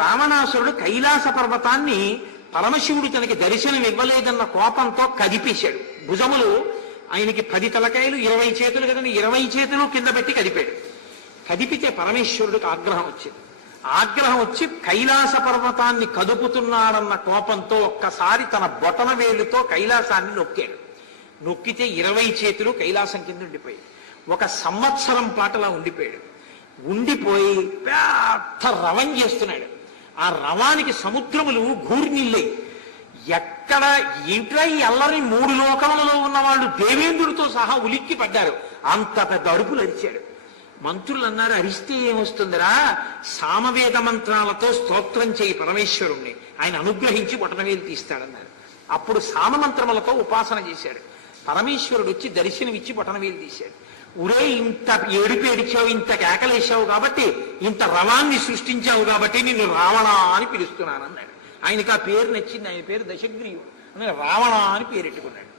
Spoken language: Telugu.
రావణాసురుడు కైలాస పర్వతాన్ని పరమశివుడు తనకి దర్శనం ఇవ్వలేదన్న కోపంతో కదిపేశాడు. భుజములు ఆయనకి 10 తలకాయలు 20 చేతులు కదండి, 20 చేతులు కింద పెట్టి కదిపాడు. కదిపితే పరమేశ్వరుడికి ఆగ్రహం వచ్చింది. ఆగ్రహం వచ్చి కైలాస పర్వతాన్ని కదుపుతున్నాడన్న కోపంతో ఒక్కసారి తన బొటన వేలుతో కైలాసాన్ని నొక్కాడు. నొక్కితే 20 చేతులు కైలాసం కింద ఉండిపోయాయి. 1 సంవత్సరం పాటలా ఉండిపోయాడు. ఉండిపోయి పెద్ద రవం చేస్తున్నాడు. ఆ రవానికి సముద్రములు ఘూర్నిల్లాయి. ఎక్కడ ఏంట్రా ఈ అల్లరి 3 లోకములలో ఉన్న వాళ్ళు దేవేంద్రుడితో సహా ఉలిక్కి పడ్డారు. అంత పెద్ద అరుపులు అరిచాడు. మంత్రులు అన్నారు, అరిస్తే ఏమొస్తుందిరా, సామవేద మంత్రాలతో స్తోత్రం చేయి పరమేశ్వరుణ్ణి, ఆయన అనుగ్రహించి బొటనవేలు తీస్తాడన్నారు. అప్పుడు సామమంత్రములతో ఉపాసన చేశాడు. పరమేశ్వరుడు వచ్చి దర్శనమిచ్చి బొటనవేలు తీశాడు. ఉరే, ఇంత ఏడుపు ఏడిచావు, ఇంత కేకలేశావు కాబట్టి, ఇంత రవాన్ని సృష్టించావు కాబట్టి నిన్ను రావణ అని పిలుస్తున్నానన్నాడు. ఆయనకు ఆ పేరు నచ్చింది. ఆయన పేరు దశగ్రీవుడు. రావణ అని పేరెట్టుకున్నాడు.